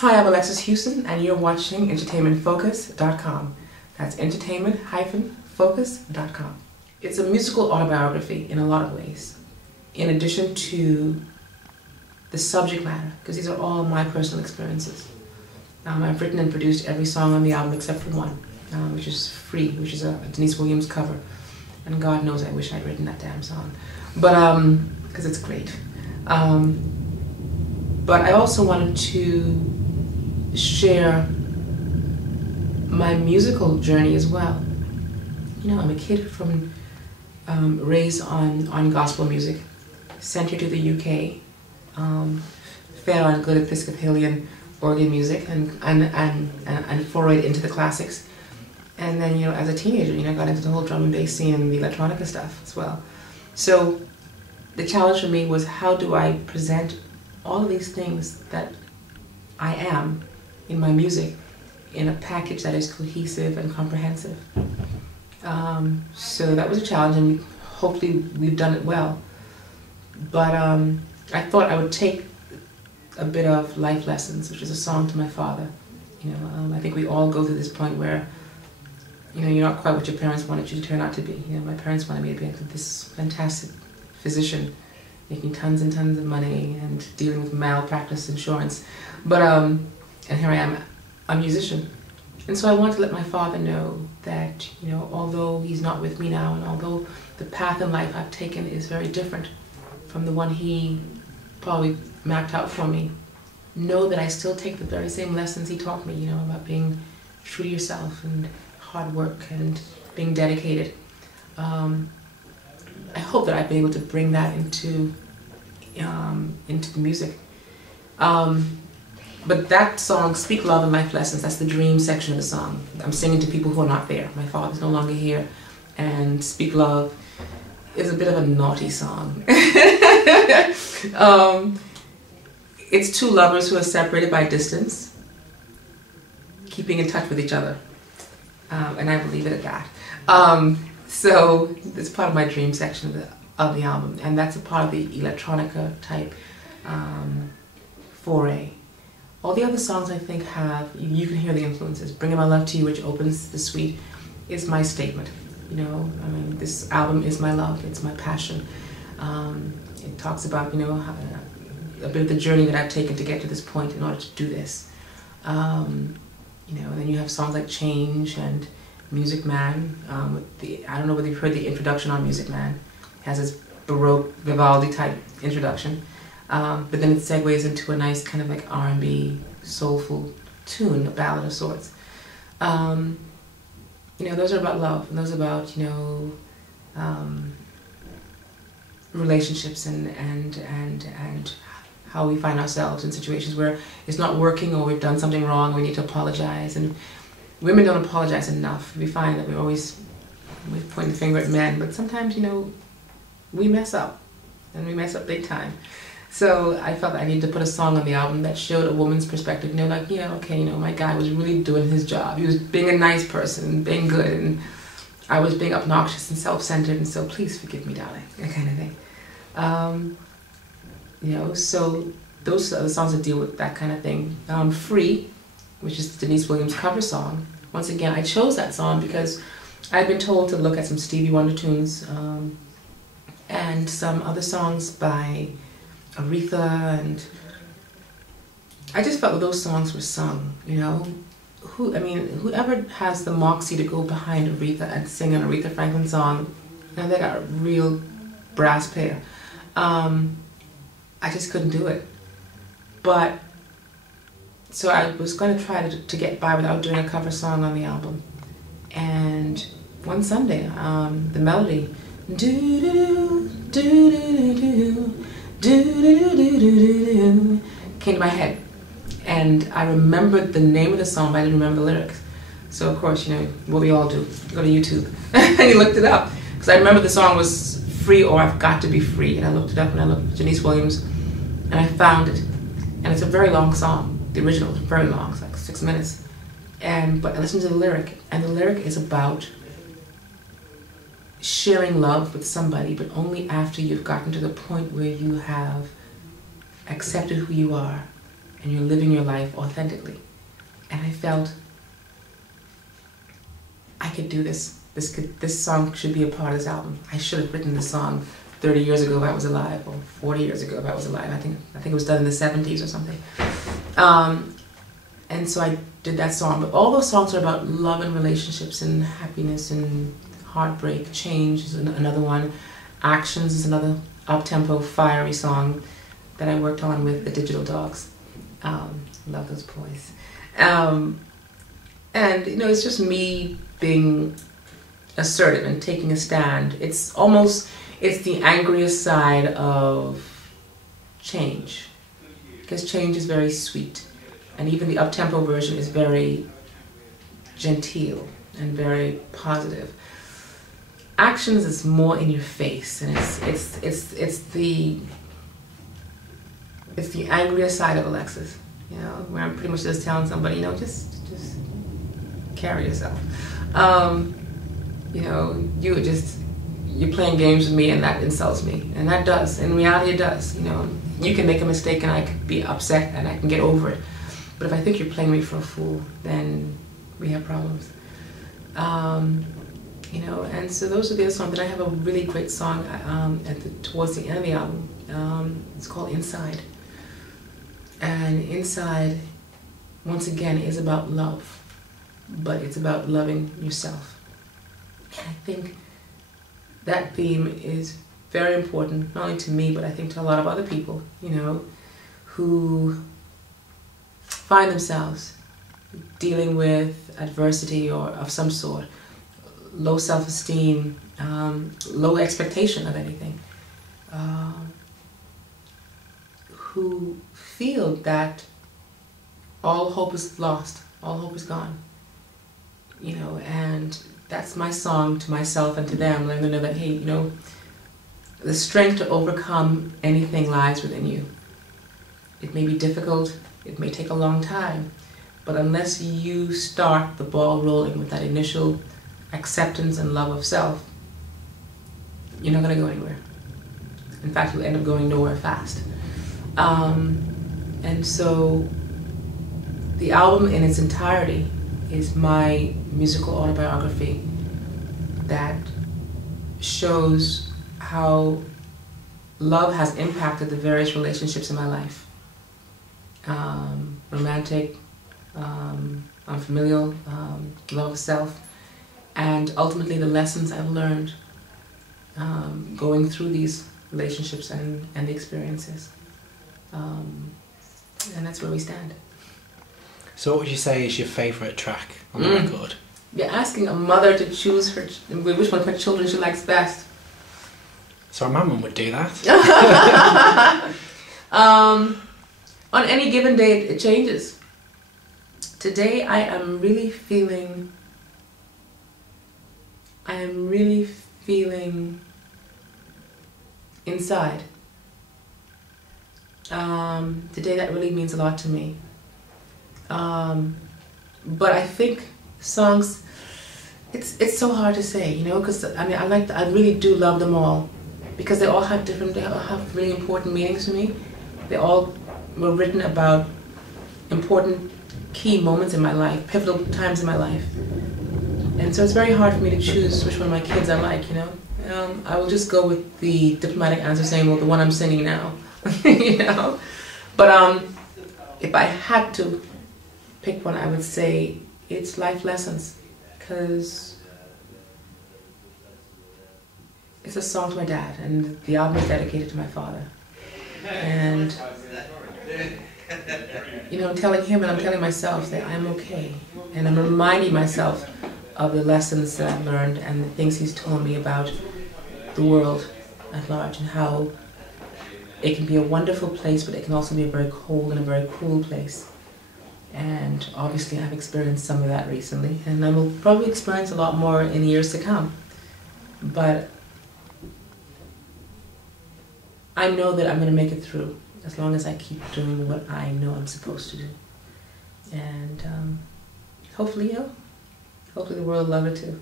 Hi, I'm Alexis Houston, and you're watching entertainmentfocus.com. That's entertainment-focus.com. It's a musical autobiography in a lot of ways, in addition to the subject matter, because these are all my personal experiences. I've written and produced every song on the album except for one, which is Free, which is a Denise Williams cover. And God knows I wish I'd written that damn song. But, because it's great. But I also wanted to share my musical journey as well. You know, I'm a kid from raised on gospel music, sent here to the UK, fell on good Episcopalian organ music and forayed into the classics. And then, you know, as a teenager, you know, I got into the whole drum and bass scene and the electronica stuff as well. So the challenge for me was, how do I present all of these things that I am in my music in a package that is cohesive and comprehensive? So that was a challenge, and hopefully we've done it well. But I thought I would take a bit of Life Lessons, which is a song to my father. You know, I think we all go through this point where, you know, you're not quite what your parents wanted you to turn out to be. You know, my parents wanted me to be this fantastic physician, making tons and tons of money and dealing with malpractice insurance. But, and here I am, a musician. And so I wanted to let my father know that, you know, although he's not with me now, and although the path in life I've taken is very different from the one he probably mapped out for me, know that I still take the very same lessons he taught me, you know, about being true to yourself and hard work and being dedicated. I hope that I've been able to bring that into the music. But that song, Speak Love and Life Lessons, that's the dream section of the song. I'm singing to people who are not there. My father's no longer here. And Speak Love is a bit of a naughty song. It's two lovers who are separated by distance, keeping in touch with each other. And I will leave it at that. So it's part of my dream section of the album, and that's a part of the electronica type foray. All the other songs I think have, you can hear the influences. Bringing My Love to You, which opens the suite, is my statement. You know, I mean, this album is my love, it's my passion. It talks about, you know, a bit of the journey that I've taken to get to this point in order to do this. You know, and then you have songs like Change and Music Man. I don't know whether you've heard the introduction on Music Man. It has this Baroque Vivaldi type introduction. But then it segues into a nice kind of like R&B, soulful tune, a ballad of sorts. You know, those are about love, and those are about, you know, relationships and how we find ourselves in situations where it's not working, or we've done something wrong, we need to apologize. And women don't apologize enough. We find that we point the finger at men, but sometimes, you know, we mess up, and we mess up big time. So I felt I needed to put a song on the album that showed a woman's perspective. You know, like, yeah, okay, you know, my guy was really doing his job. He was being a nice person, being good, and I was being obnoxious and self-centered, and so please forgive me, darling, that kind of thing. You know, so those are the songs that deal with that kind of thing. Free, which is the Denise Williams cover song. Once again, I chose that song because I'd been told to look at some Stevie Wonder tunes and some other songs by Aretha, and I just felt that those songs were sung, you know. Whoever has the moxie to go behind Aretha and sing an Aretha Franklin song, you know, they got a real brass pair. I just couldn't do it. But, so I was going to try to get by without doing a cover song on the album. And one Sunday, the melody, do-do-do, do-do-do-do, do-do-do-do-do, came to my head. And I remembered the name of the song, but I didn't remember the lyrics. So of course, you know, what we all do, you go to YouTube and you looked it up. Because I remember the song was Free or I've Got to Be Free. And I looked it up, and I looked at Denise Williams, and I found it. And it's a very long song. The original is very long, it's like 6 minutes. But I listened to the lyric, and the lyric is about sharing love with somebody, but only after you've gotten to the point where you have accepted who you are and you're living your life authentically. And I felt I could do this. This song should be a part of this album. I should have written this song 30 years ago if I was alive, or 40 years ago if I was alive. I think it was done in the 70s or something. And so I did that song. But all those songs are about love and relationships and happiness and heartbreak. Change is another one. Actions is another up-tempo, fiery song that I worked on with the Digital Dogs. Love those boys. And you know, it's just me being assertive and taking a stand. It's the angriest side of change, because change is very sweet, and even the up-tempo version is very genteel and very positive. Actions is more in your face, and it's the angriest side of Alexis, you know, where I'm pretty much just telling somebody, you know, just carry yourself. You know, you're playing games with me, and that insults me, and that does, in reality it does. You know, you can make a mistake and I can be upset and I can get over it, but if I think you're playing me for a fool, then we have problems. You know, and so those are the other songs. Then I have a really great song towards the end of the album. It's called Inside, and Inside, once again, is about love, but it's about loving yourself. And I think that theme is very important, not only to me, but I think to a lot of other people, you know, who find themselves dealing with adversity or of some sort, low self-esteem, low expectation of anything, who feel that all hope is lost, all hope is gone, you know, and that's my song to myself and to them, letting them know that, hey, you know, the strength to overcome anything lies within you. It may be difficult, it may take a long time, but unless you start the ball rolling with that initial acceptance and love of self, you're not going to go anywhere. In fact, you'll end up going nowhere fast. And so the album in its entirety is my musical autobiography that shows how love has impacted the various relationships in my life. Romantic, unfamilial, love of self, and ultimately the lessons I've learned going through these relationships and the experiences. And that's where we stand. So what would you say is your favourite track on the record? You're asking a mother to choose which one of her children she likes best. So my mum would do that. On any given day, it changes. Today, I am really feeling inside. Today, that really means a lot to me. But I think songs, it's so hard to say, you know, because I mean, I really do love them all, because they all have really important meanings to me. They all were written about important key moments in my life, pivotal times in my life. And so it's very hard for me to choose which one of my kids I like, you know. I will just go with the diplomatic answer saying, well, the one I'm singing now, you know. But if I had to pick one, I would say it's Life Lessons, because it's a song to my dad, and the album is dedicated to my father. And you know, I'm telling him and I'm telling myself that I'm okay, and I'm reminding myself of the lessons that I've learned and the things he's told me about the world at large, and how it can be a wonderful place, but it can also be a very cold and a very cruel place. And obviously I've experienced some of that recently, and I will probably experience a lot more in the years to come. But I know that I'm going to make it through as long as I keep doing what I know I'm supposed to do. And hopefully, hopefully the world will love it too.